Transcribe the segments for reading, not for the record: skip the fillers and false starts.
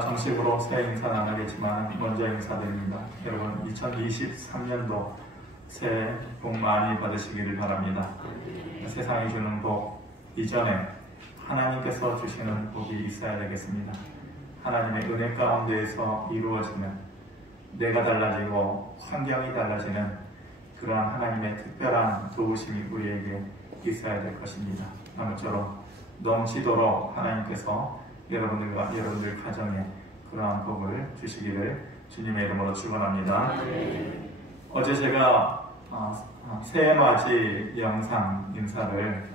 정식으로 새해 인사는 안 하겠지만 먼저 인사드립니다. 여러분 2023년도 새해 복 많이 받으시기를 바랍니다. 세상이 주는 복 이전에 하나님께서 주시는 복이 있어야 되겠습니다. 하나님의 은혜 가운데에서 이루어지는, 내가 달라지고 환경이 달라지는 그러한 하나님의 특별한 도우심이 우리에게 있어야 될 것입니다. 아무쪼록 넘치도록 하나님께서 여러분들과 여러분들 가정에 그러한 복을 주시기를 주님의 이름으로 축원합니다. 어제 제가 새해 맞이 영상 인사를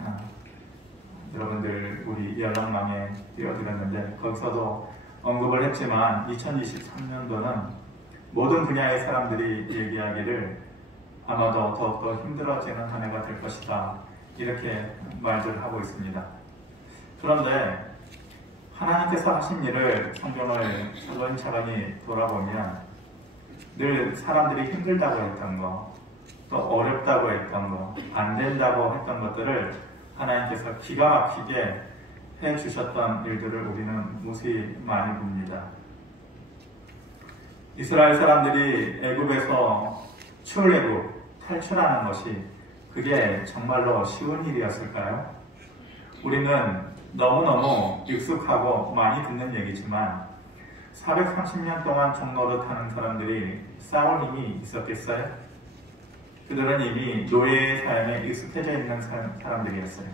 여러분들 우리 연락망에 띄워드렸는데, 거기서도 언급을 했지만 2023년도는 모든 분야의 사람들이 얘기하기를 아마도 더욱더 힘들어지는 한 해가 될 것이다, 이렇게 말들을 하고 있습니다. 그런데 하나님께서 하신 일을 성경을 차근차근히 돌아보면 늘 사람들이 힘들다고 했던 거, 또 어렵다고 했던 거, 안 된다고 했던 것들을 하나님께서 기가 막히게 해주셨던 일들을 우리는 무수히 많이 봅니다. 이스라엘 사람들이 애굽에서 출애굽, 탈출하는 것이 그게 정말로 쉬운 일이었을까요? 우리는 너무너무 익숙하고 많이 듣는 얘기지만 430년 동안 종노릇하는 사람들이 싸울 힘이 있었겠어요? 그들은 이미 노예의 삶에 익숙해져 있는 사람들이었어요.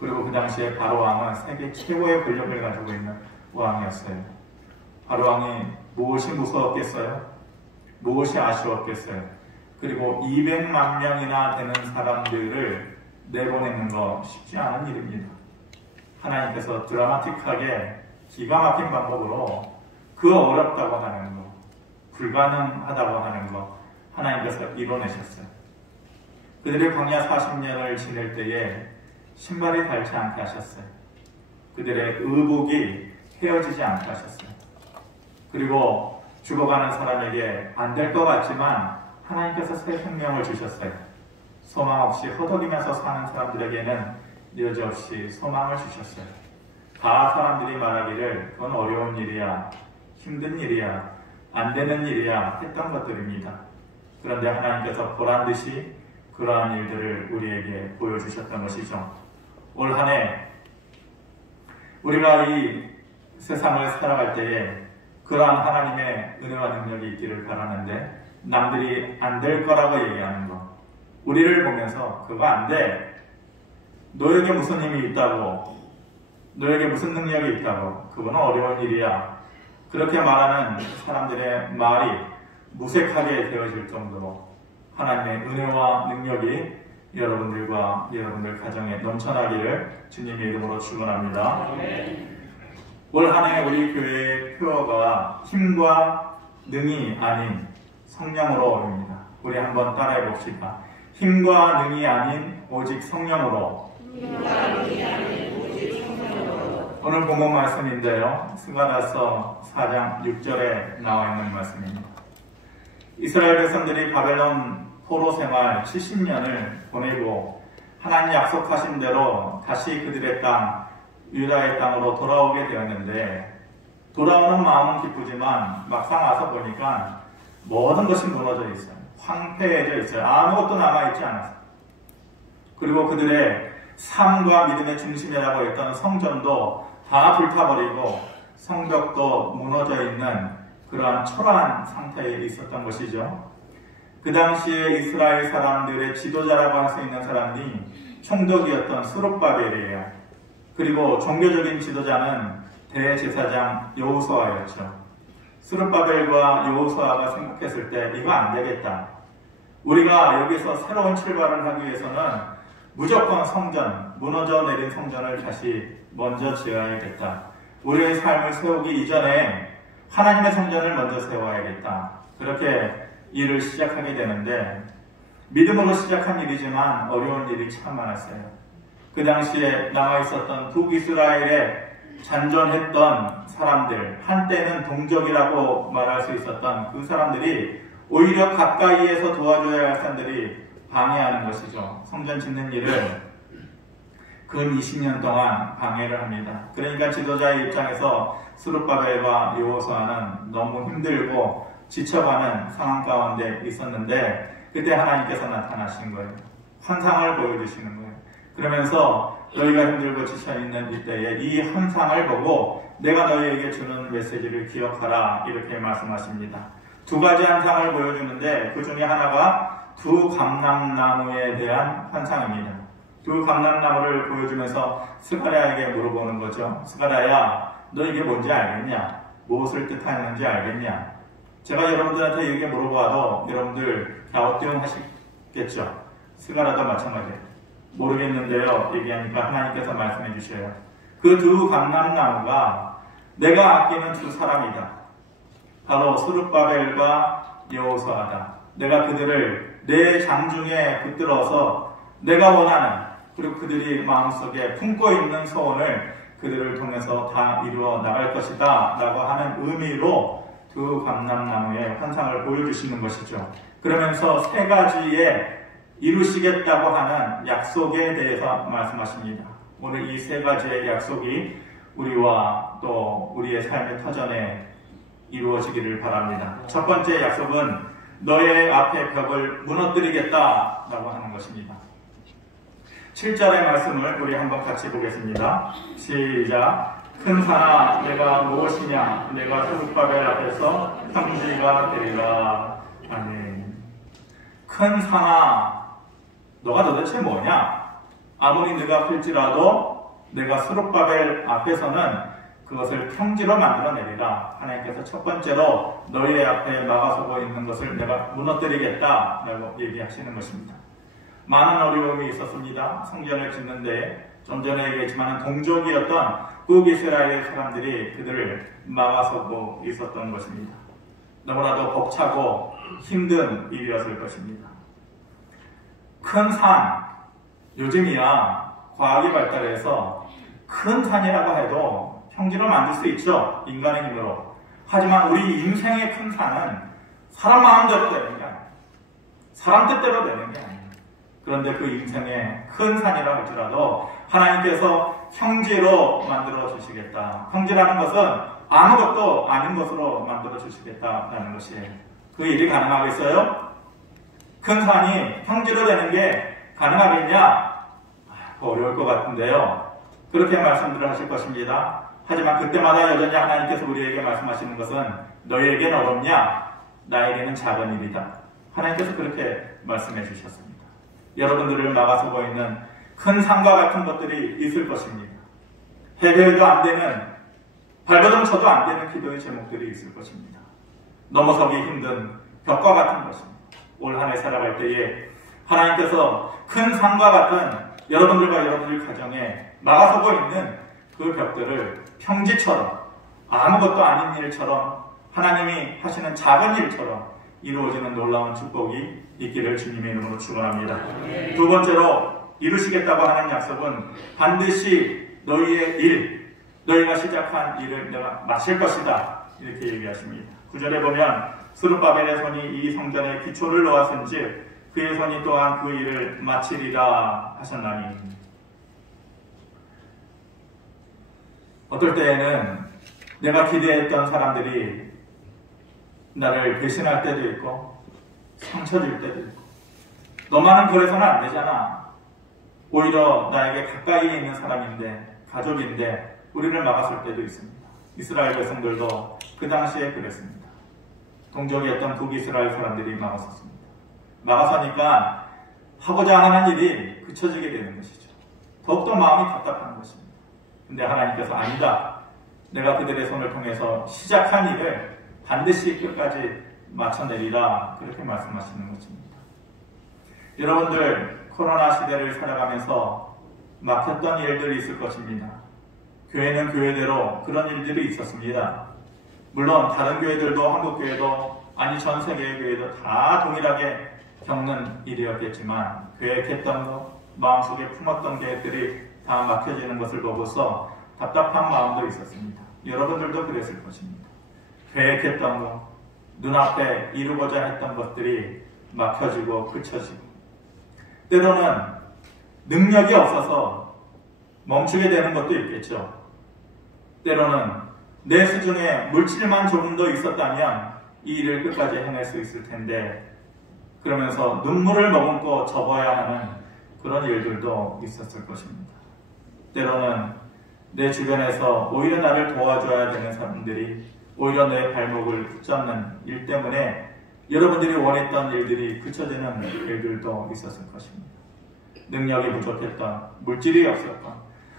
그리고 그 당시에 바로왕은 세계 최고의 권력을 가지고 있는 왕이었어요. 바로왕이 무엇이 무서웠겠어요? 무엇이 아쉬웠겠어요? 그리고 200만 명이나 되는 사람들을 내보내는 거 쉽지 않은 일입니다. 하나님께서 드라마틱하게 기가 막힌 방법으로 그 어렵다고 하는 거, 불가능하다고 하는 거 하나님께서 이뤄내셨어요. 그들이 광야 40년을 지낼 때에 신발이 닳지 않게 하셨어요. 그들의 의복이 헤어지지 않게 하셨어요. 그리고 죽어가는 사람에게 안 될 것 같지만 하나님께서 새 생명을 주셨어요. 소망 없이 허덕이면서 사는 사람들에게는 여지없이 소망을 주셨어요. 다 사람들이 말하기를 그건 어려운 일이야, 힘든 일이야, 안 되는 일이야 했던 것들입니다. 그런데 하나님께서 보란듯이 그러한 일들을 우리에게 보여주셨던 것이죠. 올 한 해 우리가 이 세상을 살아갈 때에 그러한 하나님의 은혜와 능력이 있기를 바라는데, 남들이 안 될 거라고 얘기하는 거, 우리를 보면서 그거 안 돼, 너에게 무슨 힘이 있다고, 너에게 무슨 능력이 있다고, 그건 어려운 일이야, 그렇게 말하는 사람들의 말이 무색하게 되어질 정도로 하나님의 은혜와 능력이 여러분들과 여러분들 가정에 넘쳐나기를 주님의 이름으로 축원합니다. 올 한 해 우리 교회의 표어가 힘과 능이 아닌 성령으로입니다. 우리 한번 따라해 봅시다. 힘과 능이 아닌 오직 성령으로. 오늘 본문 말씀인데요, 스가랴서 4장 6절에 나와 있는 말씀입니다. 이스라엘 백성들이 바벨론 포로 생활 70년을 보내고 하나님 약속하신 대로 다시 그들의 땅, 유다의 땅으로 돌아오게 되었는데, 돌아오는 마음은 기쁘지만 막상 와서 보니까 모든 것이 무너져 있어요. 황폐해져 있어요. 아무것도 남아있지 않았어요. 그리고 그들의 삶과 믿음의 중심이라고 했던 성전도 다 불타버리고 성벽도 무너져 있는 그러한 초라한 상태에 있었던 것이죠. 그 당시에 이스라엘 사람들의 지도자라고 할 수 있는 사람이 총독이었던 스룹바벨이에요. 그리고 종교적인 지도자는 대제사장 여호수아였죠. 스룹바벨과 여호수아가 생각했을 때 이거 안 되겠다. 우리가 여기서 새로운 출발을 하기 위해서는 무조건 성전, 무너져 내린 성전을 다시 먼저 지어야겠다. 우리의 삶을 세우기 이전에 하나님의 성전을 먼저 세워야겠다. 그렇게 일을 시작하게 되는데, 믿음으로 시작한 일이지만 어려운 일이 참 많았어요. 그 당시에 남아있었던 북이스라엘에 잔존했던 사람들, 한때는 동족이라고 말할 수 있었던 그 사람들이 오히려 가까이에서 도와줘야 할 사람들이 방해하는 것이죠. 성전 짓는 일을 근 20년 동안 방해를 합니다. 그러니까 지도자의 입장에서 스룹바벨과 여호수아는 너무 힘들고 지쳐가는 상황 가운데 있었는데 그때 하나님께서 나타나신 거예요. 환상을 보여주시는 거예요. 그러면서 너희가 힘들고 지쳐있는 이때에 이 환상을 보고 내가 너희에게 주는 메시지를 기억하라 이렇게 말씀하십니다. 두 가지 환상을 보여주는데 그 중에 하나가 두 감람나무에 대한 환상입니다. 두 감람나무를 보여주면서 스가랴에게 물어보는 거죠. 스가랴야, 너 이게 뭔지 알겠냐? 무엇을 뜻하는지 알겠냐? 제가 여러분들한테 이렇게 물어봐도 여러분들 갸우뚱하시겠죠. 스가랴도 마찬가지예요. 모르겠는데요. 얘기하니까 하나님께서 말씀해 주셔요. 그 두 감람나무가 내가 아끼는 두 사람이다. 바로 스룹바벨과 여호수아다. 내가 그들을 내 장중에 붙들어서 내가 원하는 그리고 그들이 마음속에 품고 있는 소원을 그들을 통해서 다 이루어 나갈 것이다 라고 하는 의미로 두 감람나무의 환상을 보여주시는 것이죠. 그러면서 세 가지의 이루시겠다고 하는 약속에 대해서 말씀하십니다. 오늘 이 세 가지의 약속이 우리와 또 우리의 삶의 터전에 이루어지기를 바랍니다. 첫 번째 약속은 너의 앞에 벽을 무너뜨리겠다라고 하는 것입니다. 7절의 말씀을 우리 한번 같이 보겠습니다. 시작. 큰 산아 내가 무엇이냐? 내가 스룹바벨 앞에서 평지가 되리라. 아멘. 큰 산아 너가 도대체 뭐냐? 아무리 네가 클지라도 내가 스룹바벨 앞에서는 그것을 평지로 만들어내리라. 하나님께서 첫 번째로 너희의 앞에 막아서고 있는 것을 내가 무너뜨리겠다 라고 얘기하시는 것입니다. 많은 어려움이 있었습니다. 성전을 짓는데 좀 전에 얘기했지만 동족이었던 북이스라엘 사람들이 그들을 막아서고 있었던 것입니다. 너무나도 벅차고 힘든 일이었을 것입니다. 큰 산, 요즘이야 과학이 발달해서 큰 산이라고 해도 평지로 만들 수 있죠. 인간의 힘으로. 하지만 우리 인생의 큰 산은 사람 마음대로 되는 게 아니에요. 사람 뜻대로 되는 게 아니에요. 그런데 그 인생의 큰 산이라 할지라도 하나님께서 평지로 만들어 주시겠다. 평지라는 것은 아무것도 아닌 것으로 만들어 주시겠다라는 것이에요. 그 일이 가능하겠어요? 큰 산이 평지로 되는 게 가능하겠냐? 어려울 것 같은데요. 그렇게 말씀들을 하실 것입니다. 하지만 그때마다 여전히 하나님께서 우리에게 말씀하시는 것은 너희에게는 어렵냐? 나에게는 작은 일이다. 하나님께서 그렇게 말씀해 주셨습니다. 여러분들을 막아서고 있는 큰 산과 같은 것들이 있을 것입니다. 해결도 안 되는, 발버둥 쳐도 안 되는 기도의 제목들이 있을 것입니다. 넘어서기 힘든 벽과 같은 것입니다. 올 한 해 살아갈 때에 하나님께서 큰 산과 같은 여러분들과 여러분들 가정에 막아서고 있는 그 벽들을 평지처럼 아무것도 아닌 일처럼 하나님이 하시는 작은 일처럼 이루어지는 놀라운 축복이 있기를 주님의 이름으로 축원합니다. 두 번째로 이루시겠다고 하는 약속은 반드시 너희의 일, 너희가 시작한 일을 내가 마칠 것이다. 이렇게 얘기하십니다. 9절에 보면 스룹바벨의 손이 이 성전에 기초를 놓았은즉 그의 손이 또한 그 일을 마치리라 하셨나니. 어떨 때에는 내가 기대했던 사람들이 나를 배신할 때도 있고 상처 줄 때도 있고 너만은 그래서는 안 되잖아. 오히려 나에게 가까이 있는 사람인데 가족인데 우리를 막았을 때도 있습니다. 이스라엘 백성들도 그 당시에 그랬습니다. 동족이었던 북이스라엘 사람들이 막았었습니다. 막아서니까 하고자 하는 일이 그쳐지게 되는 것이죠. 더욱더 마음이 답답한 것입니다. 근데 하나님께서 아니다. 내가 그들의 손을 통해서 시작한 일을 반드시 끝까지 마쳐내리라. 그렇게 말씀하시는 것입니다. 여러분들 코로나 시대를 살아가면서 막혔던 일들이 있을 것입니다. 교회는 교회대로 그런 일들이 있었습니다. 물론 다른 교회들도 한국교회도 아니 전 세계의 교회도 다 동일하게 겪는 일이었겠지만 계획했던 것, 마음속에 품었던 계획들이 다 막혀지는 것을 보고서 답답한 마음도 있었습니다. 여러분들도 그랬을 것입니다. 계획했던 것, 눈앞에 이루고자 했던 것들이 막혀지고 그쳐지고 때로는 능력이 없어서 멈추게 되는 것도 있겠죠. 때로는 내 수중에 물질만 조금 더 있었다면 이 일을 끝까지 해낼 수 있을 텐데 그러면서 눈물을 머금고 접어야 하는 그런 일들도 있었을 것입니다. 때로는 내 주변에서 오히려 나를 도와줘야 되는 사람들이 오히려 내 발목을 붙잡는 일 때문에 여러분들이 원했던 일들이 그쳐지는 일들도 있었을 것입니다. 능력이 부족했던, 물질이 없었던,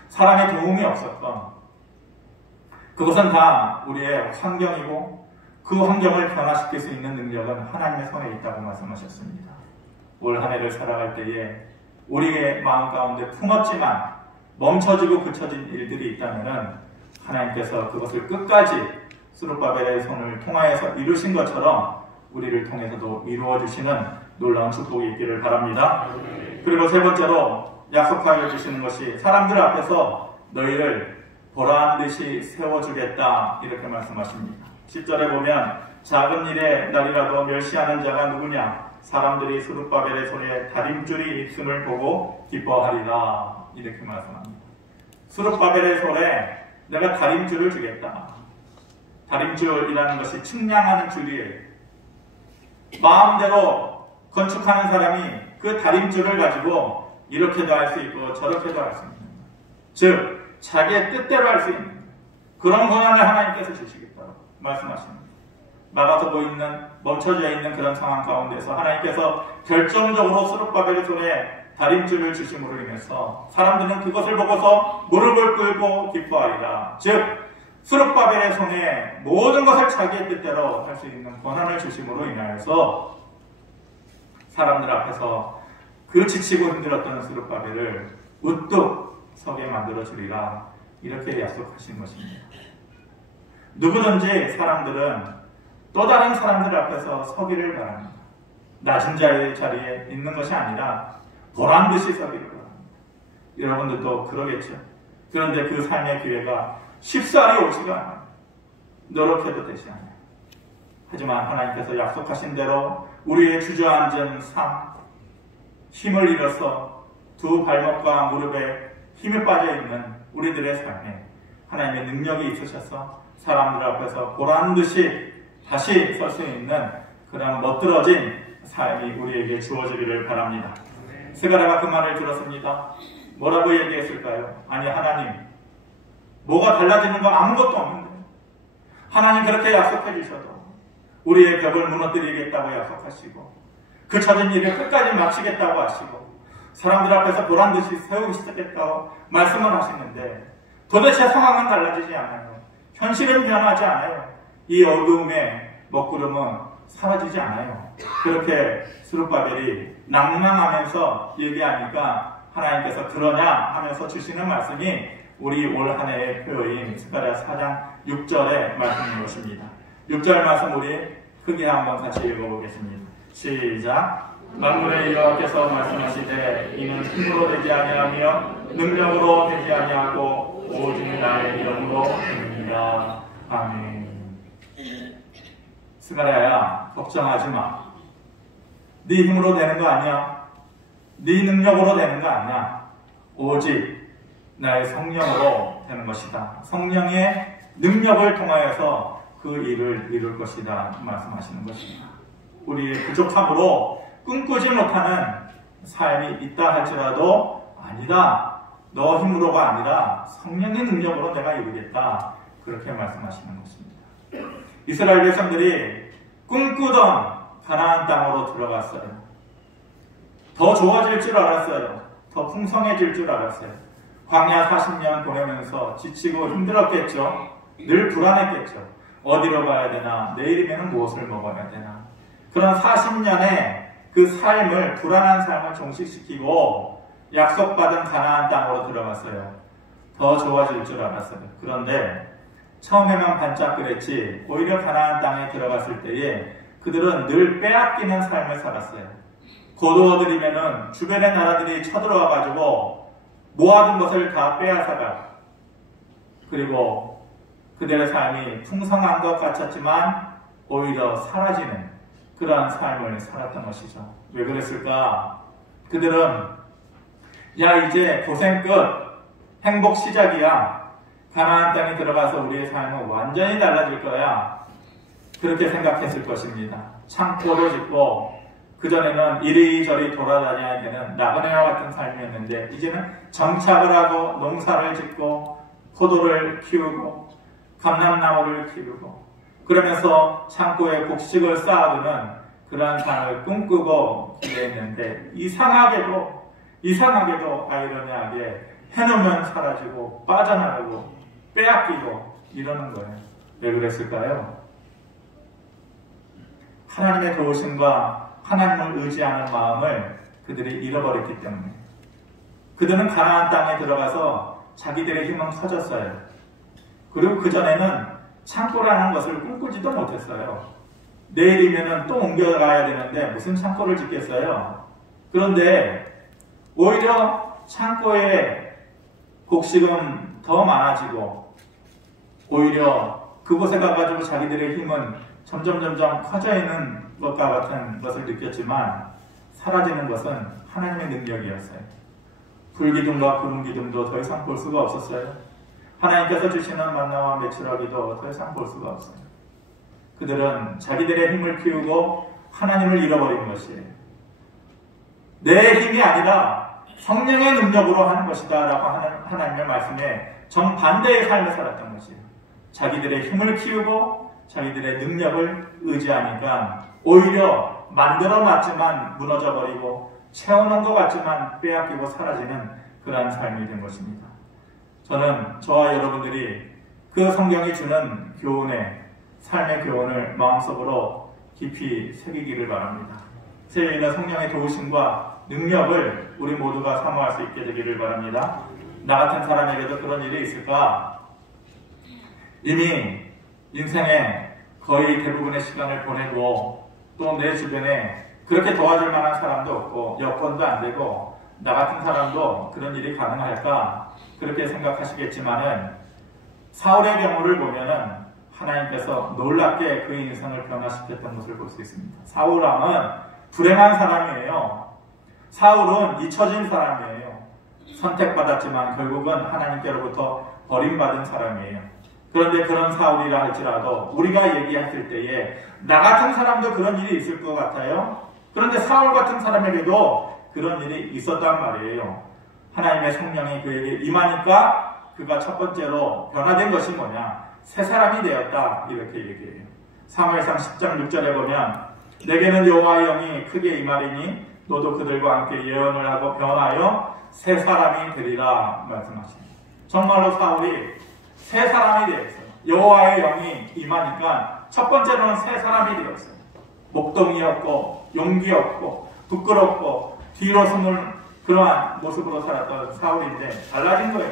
사람의 도움이 없었던, 그것은 다 우리의 환경이고 그 환경을 변화시킬 수 있는 능력은 하나님의 손에 있다고 말씀하셨습니다. 올 한 해를 살아갈 때에 우리의 마음 가운데 품었지만 멈춰지고 그쳐진 일들이 있다면 하나님께서 그것을 끝까지 스룹바벨의 손을 통하여서 이루신 것처럼 우리를 통해서도 이루어주시는 놀라운 축복이 있기를 바랍니다. 그리고 세 번째로 약속하여 주시는 것이 사람들 앞에서 너희를 보란듯이 세워주겠다 이렇게 말씀하십니다. 10절에 보면 작은 일에 날이라도 멸시하는 자가 누구냐 사람들이 스룹바벨의 손에 다림줄이 있음을 보고 기뻐하리라 이렇게 말씀합니다. 스룹바벨의 손에 내가 다림줄을 주겠다. 다림줄이라는 것이 측량하는 줄이에요. 마음대로 건축하는 사람이 그 다림줄을 가지고 이렇게도 할 수 있고 저렇게도 할 수 있는 즉 자기의 뜻대로 할 수 있는 그런 권한을 하나님께서 주시겠다고 말씀하십니다. 막아서고 있는 멈춰져 있는 그런 상황 가운데서 하나님께서 결정적으로 스룹바벨의 손에 다림줄을 주심으로 인해서 사람들은 그것을 보고서 무릎을 꿇고 기뻐하리라. 즉 스룹바벨의 손에 모든 것을 자기의 뜻대로 할 수 있는 권한을 주심으로 인하여서 사람들 앞에서 그 지치고 힘들었던 스룹바벨을 우뚝 서게 만들어 주리라 이렇게 약속하신 것입니다. 누구든지 사람들은 또 다른 사람들 앞에서 서기를 바랍니다. 낮은 자리에 있는 것이 아니라 보란듯이 서기를 바랍니다. 여러분들도 그러겠죠. 그런데 그 삶의 기회가 쉽사리 오지가 않아요. 노력해도 되지 않아요. 하지만 하나님께서 약속하신 대로 우리의 주저앉은 삶, 힘을 잃어서 두 발목과 무릎에 힘이 빠져있는 우리들의 삶에 하나님의 능력이 있으셔서 사람들 앞에서 보란듯이 다시 설 수 있는 그런 멋들어진 삶이 우리에게 주어지기를 바랍니다. 스가랴가 그 말을 들었습니다. 뭐라고 얘기했을까요? 아니 하나님 뭐가 달라지는 거 아무것도 없는데 하나님 그렇게 약속해 주셔도 우리의 벽을 무너뜨리겠다고 약속하시고 그쳐진 일을 끝까지 마치겠다고 하시고 사람들 앞에서 보란듯이 세우시겠다고 말씀을 하시는데 도대체 상황은 달라지지 않아요. 현실은 변하지 않아요. 이 어두움의 먹구름은 사라지지 않아요. 그렇게 스룹바벨이 낭망하면서 얘기하니까 하나님께서 그러냐 하면서 주시는 말씀이 우리 올 한 해의 표어인 스가랴 4장 6절의 말씀인 것입니다. 6절 말씀 우리 크게 한번 같이 읽어보겠습니다. 시작. 만군의 여호와께서 말씀하시되 이는 힘으로 되지 아니하며 능력으로 되지 아니하고 오직 나의 이름으로 됩니다. 아멘. 스가랴야 걱정하지 마. 네 힘으로 되는 거 아니야. 네 능력으로 되는 거 아니야. 오직 나의 성령으로 되는 것이다. 성령의 능력을 통하여서 그 일을 이룰 것이다 말씀하시는 것입니다. 우리의 부족함으로 꿈꾸지 못하는 삶이 있다 할지라도 아니다. 너 힘으로가 아니라 성령의 능력으로 내가 이루겠다. 그렇게 말씀하시는 것입니다. 이스라엘 백성들이 꿈꾸던 가나안 땅으로 들어갔어요. 더 좋아질 줄 알았어요. 더 풍성해질 줄 알았어요. 광야 40년 보내면서 지치고 힘들었겠죠. 늘 불안했겠죠. 어디로 가야 되나? 내일이면 무엇을 먹어야 되나? 그런 40년의 그 삶을, 불안한 삶을 종식시키고 약속받은 가나안 땅으로 들어갔어요. 더 좋아질 줄 알았어요. 그런데 처음에만 반짝그랬지 오히려 가나안 땅에 들어갔을 때에 그들은 늘 빼앗기는 삶을 살았어요. 거두어들이면은 주변의 나라들이 쳐들어와가지고 모아둔 것을 다 빼앗아가. 그리고 그들의 삶이 풍성한 것 같았지만 오히려 사라지는 그러한 삶을 살았던 것이죠. 왜 그랬을까? 그들은 야 이제 고생 끝. 행복 시작이야. 가나안 땅에 들어가서 우리의 삶은 완전히 달라질 거야. 그렇게 생각했을 것입니다. 창고를 짓고 그전에는 이리저리 돌아다녀야 되는 나그네와 같은 삶이었는데 이제는 정착을 하고 농사를 짓고 포도를 키우고 감람나무를 키우고 그러면서 창고에 곡식을 쌓아두는 그러한 삶을 꿈꾸고 기대했는데 이상하게도 아이러니하게 해놓으면 사라지고 빠져나가고 빼앗기고 이러는 거예요. 왜 그랬을까요? 하나님의 도우심과 하나님을 의지하는 마음을 그들이 잃어버렸기 때문에 그들은 가나안 땅에 들어가서 자기들의 힘은 커졌어요. 그리고 그전에는 창고라는 것을 꿈꾸지도 못했어요. 내일이면 또 옮겨가야 되는데 무슨 창고를 짓겠어요? 그런데 오히려 창고에 곡식은 더 많아지고 오히려 그곳에 가가지고 자기들의 힘은 점점 커져 있는 것과 같은 것을 느꼈지만 사라지는 것은 하나님의 능력이었어요. 불기둥과 구름기둥도 더 이상 볼 수가 없었어요. 하나님께서 주시는 만나와 메추라기도 더 이상 볼 수가 없어요. 그들은 자기들의 힘을 키우고 하나님을 잃어버린 것이에요. 내 힘이 아니라 성령의 능력으로 하는 것이다 라고 하는 하나님의 말씀에 정반대의 삶을 살았던 것이에요. 자기들의 힘을 키우고 자기들의 능력을 의지하니까 오히려 만들어놨지만 무너져버리고 채워놓은 것 같지만 빼앗기고 사라지는 그러한 삶이 된 것입니다. 저는 저와 여러분들이 그 성경이 주는 교훈에 삶의 교훈을 마음속으로 깊이 새기기를 바랍니다. 세계인의 성령의 도우심과 능력을 우리 모두가 사모할 수 있게 되기를 바랍니다. 나 같은 사람에게도 그런 일이 있을까? 이미 인생의 거의 대부분의 시간을 보내고 또 내 주변에 그렇게 도와줄 만한 사람도 없고 여건도 안 되고 나 같은 사람도 그런 일이 가능할까? 그렇게 생각하시겠지만은 사울의 경우를 보면은 하나님께서 놀랍게 그의 인생을 변화시켰던 것을 볼 수 있습니다. 사울 왕은 불행한 사람이에요. 사울은 잊혀진 사람이에요. 선택받았지만 결국은 하나님께로부터 버림받은 사람이에요. 그런데 그런 사울이라 할지라도 우리가 얘기했을 때에 나 같은 사람도 그런 일이 있을 것 같아요. 그런데 사울 같은 사람에게도 그런 일이 있었단 말이에요. 하나님의 성령이 그에게 임하니까 그가 첫 번째로 변화된 것이 뭐냐? 새 사람이 되었다 이렇게 얘기해요. 사무엘상 10장 6절에 보면 내게는 여호와의 영이 크게 임하리니 너도 그들과 함께 예언을 하고 변하여 새 사람이 되리라 말씀하십니다. 정말로 사울이 새 사람이 되었어요. 여호와의 영이 임하니까 첫 번째로는 새 사람이 되었어요. 목동이 없고 용기 없고 부끄럽고 뒤로 숨을 그러한 모습으로 살았던 사울인데 달라진 거예요.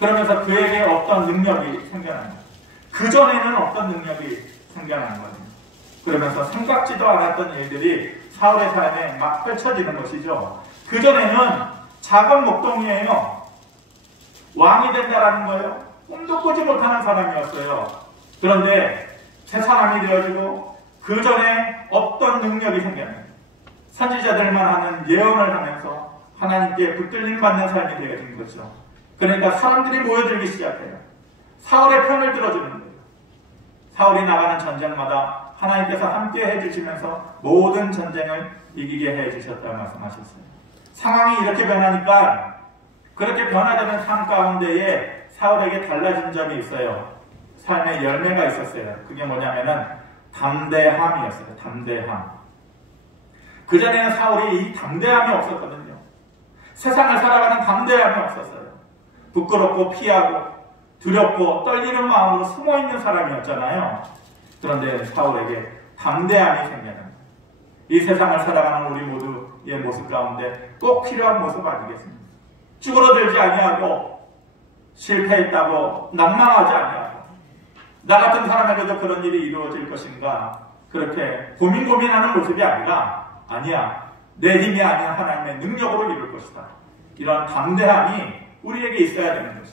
그러면서 그에게 어떤 능력이 생겨난 거예요. 그전에는 어떤 능력이 생겨난 거예요. 그러면서 생각지도 않았던 일들이 사울의 삶에 막 펼쳐지는 것이죠. 그전에는 작은 목동이에요. 왕이 된다라는 거예요. 꿈도 꾸지 못하는 사람이었어요. 그런데 새 사람이 되어지고 그 전에 어떤 능력이 생겼나요? 선지자들만 하는 예언을 하면서 하나님께 붙들림 받는 삶이 되어진 거죠. 그러니까 사람들이 모여들기 시작해요. 사울의 편을 들어주는 거예요. 사울이 나가는 전쟁마다 하나님께서 함께 해주시면서 모든 전쟁을 이기게 해주셨다고 말씀하셨어요. 상황이 이렇게 변하니까 그렇게 변화되는 삶 가운데에 사울에게 달라진 점이 있어요. 삶의 열매가 있었어요. 그게 뭐냐면은 담대함이었어요. 담대함. 그전에는 사울이 이 담대함이 없었거든요. 세상을 살아가는 담대함이 없었어요. 부끄럽고 피하고 두렵고 떨리는 마음으로 숨어있는 사람이었잖아요. 그런데 사울에게 담대함이 생겨난 거예요. 이 세상을 살아가는 우리 모두의 모습 가운데 꼭 필요한 모습 아니겠습니까? 쭈그러들지 아니하고 실패했다고 낭망하지 아니하고 나 같은 사람에게도 그런 일이 이루어질 것인가 그렇게 고민하는 모습이 아니야 내 힘이 아닌 하나님의 능력으로 이룰 것이다. 이런 담대함이 우리에게 있어야 되는 것이.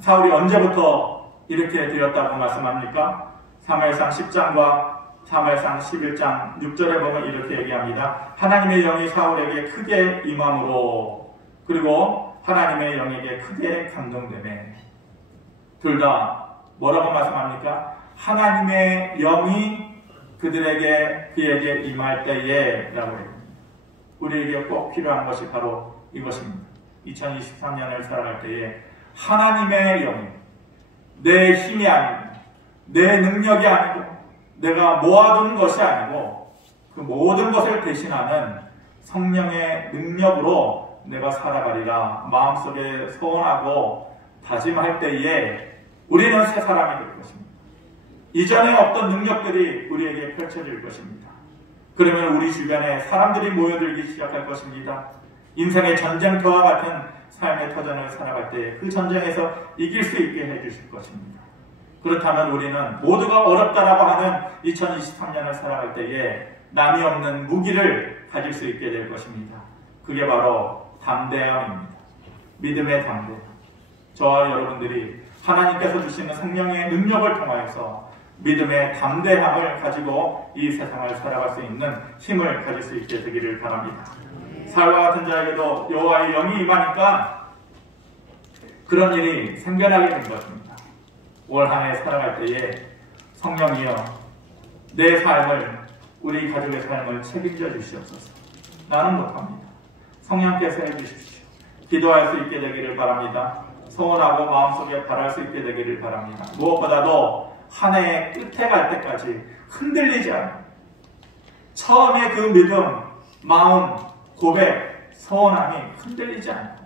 사울이 언제부터 이렇게 되었다고 말씀합니까? 사무엘상 10장과 사무엘상 11장 6절에 보면 이렇게 얘기합니다. 하나님의 영이 사울에게 크게 임함으로 그리고 하나님의 영에게 크게 감동되매 둘 다 뭐라고 말씀합니까? 하나님의 영이 그에게 임할 때에 라고 해요. 우리에게 꼭 필요한 것이 바로 이것입니다. 2023년을 살아갈 때에 하나님의 영이 내 힘이 아니고 내 능력이 아니고 내가 모아둔 것이 아니고 그 모든 것을 대신하는 성령의 능력으로 내가 살아가리라 마음속에 소원하고 다짐할 때에 우리는 새 사람이 될 것입니다. 이전에 없던 능력들이 우리에게 펼쳐질 것입니다. 그러면 우리 주변에 사람들이 모여들기 시작할 것입니다. 인생의 전쟁터와 같은 삶의 터전을 살아갈 때 그 전쟁에서 이길 수 있게 해주실 것입니다. 그렇다면 우리는 모두가 어렵다라고 하는 2023년을 살아갈 때에 남이 없는 무기를 가질 수 있게 될 것입니다. 그게 바로 담대함입니다. 믿음의 담대함. 저와 여러분들이 하나님께서 주시는 성령의 능력을 통하여서 믿음의 담대함을 가지고 이 세상을 살아갈 수 있는 힘을 가질 수 있게 되기를 바랍니다. 사울과 같은 자에게도 여호와의 영이 임하니까 그런 일이 생겨나게 된 것입니다. 올 한 해 살아갈 때에 성령이여 내 삶을 우리 가족의 삶을 책임져 주시옵소서. 나는 못합니다. 성령께서 해주십시오. 기도할 수 있게 되기를 바랍니다. 소원하고 마음속에 바랄 수 있게 되기를 바랍니다. 무엇보다도 한 해의 끝에 갈 때까지 흔들리지 않아요. 처음에 그 믿음, 마음, 고백, 소원함이 흔들리지 않아요.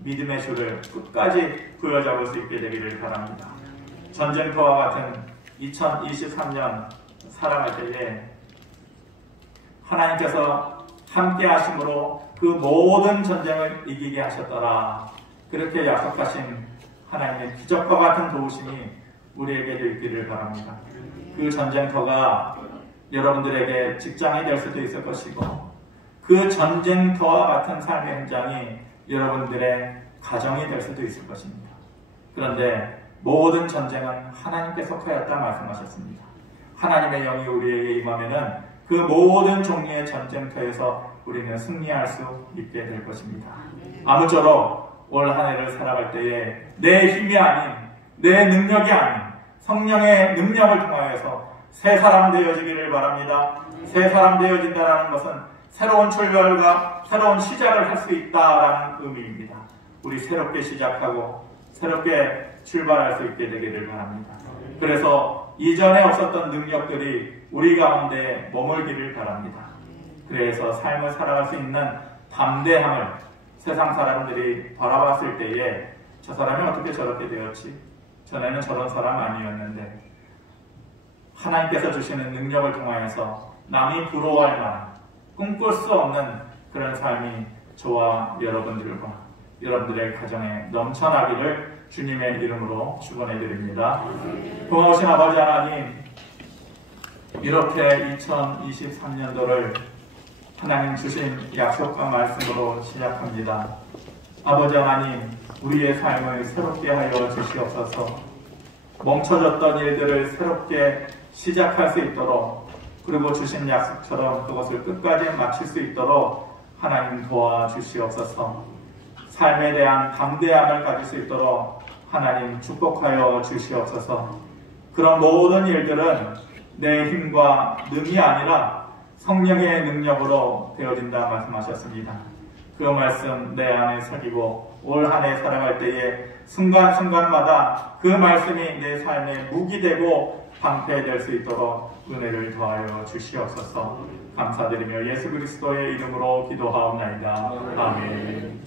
믿음의 줄을 끝까지 부여잡을 수 있게 되기를 바랍니다. 전쟁터와 같은 2023년 살아갈 때에 하나님께서 함께 하심으로 그 모든 전쟁을 이기게 하셨더라. 그렇게 약속하신 하나님의 기적과 같은 도우심이 우리에게도 있기를 바랍니다. 그 전쟁터가 여러분들에게 직장이 될 수도 있을 것이고 그 전쟁터와 같은 삶의 현장이 여러분들의 가정이 될 수도 있을 것입니다. 그런데 모든 전쟁은 하나님께서 하였다 말씀하셨습니다. 하나님의 영이 우리에게 임하면은 그 모든 종류의 전쟁터에서 우리는 승리할 수 있게 될 것입니다. 아무쪼록 올 한 해를 살아갈 때에 내 힘이 아닌 내 능력이 아닌 성령의 능력을 통하여서 새 사람 되어지기를 바랍니다. 새 사람 되어진다는 것은 새로운 출발과 새로운 시작을 할 수 있다라는 의미입니다. 우리 새롭게 시작하고 새롭게 출발할 수 있게 되기를 바랍니다. 그래서 이전에 없었던 능력들이 우리 가운데 머물기를 바랍니다. 그래서 삶을 살아갈 수 있는 담대함을 세상 사람들이 바라봤을 때에 저 사람이 어떻게 저렇게 되었지? 전에는 저런 사람 아니었는데 하나님께서 주시는 능력을 통하여서 남이 부러워할 만한 꿈꿀 수 없는 그런 삶이 저와 여러분들과 여러분들의 가정에 넘쳐나기를 주님의 이름으로 축원해 드립니다. 고마우신 아버지 하나님, 이렇게 2023년도를 하나님 주신 약속과 말씀으로 시작합니다. 아버지 하나님, 우리의 삶을 새롭게 하여 주시옵소서. 멈춰졌던 일들을 새롭게 시작할 수 있도록, 그리고 주신 약속처럼 그것을 끝까지 마칠 수 있도록 하나님 도와주시옵소서. 삶에 대한 담대함을 가질 수 있도록 하나님 축복하여 주시옵소서. 그런 모든 일들은 내 힘과 능이 아니라 성령의 능력으로 되어진다 말씀하셨습니다. 그 말씀 내 안에 새기고 올 한 해 살아갈 때에 순간순간마다 그 말씀이 내 삶에 무기 되고 방패될 수 있도록 은혜를 더하여 주시옵소서. 감사드리며 예수 그리스도의 이름으로 기도하옵나이다. 아멘.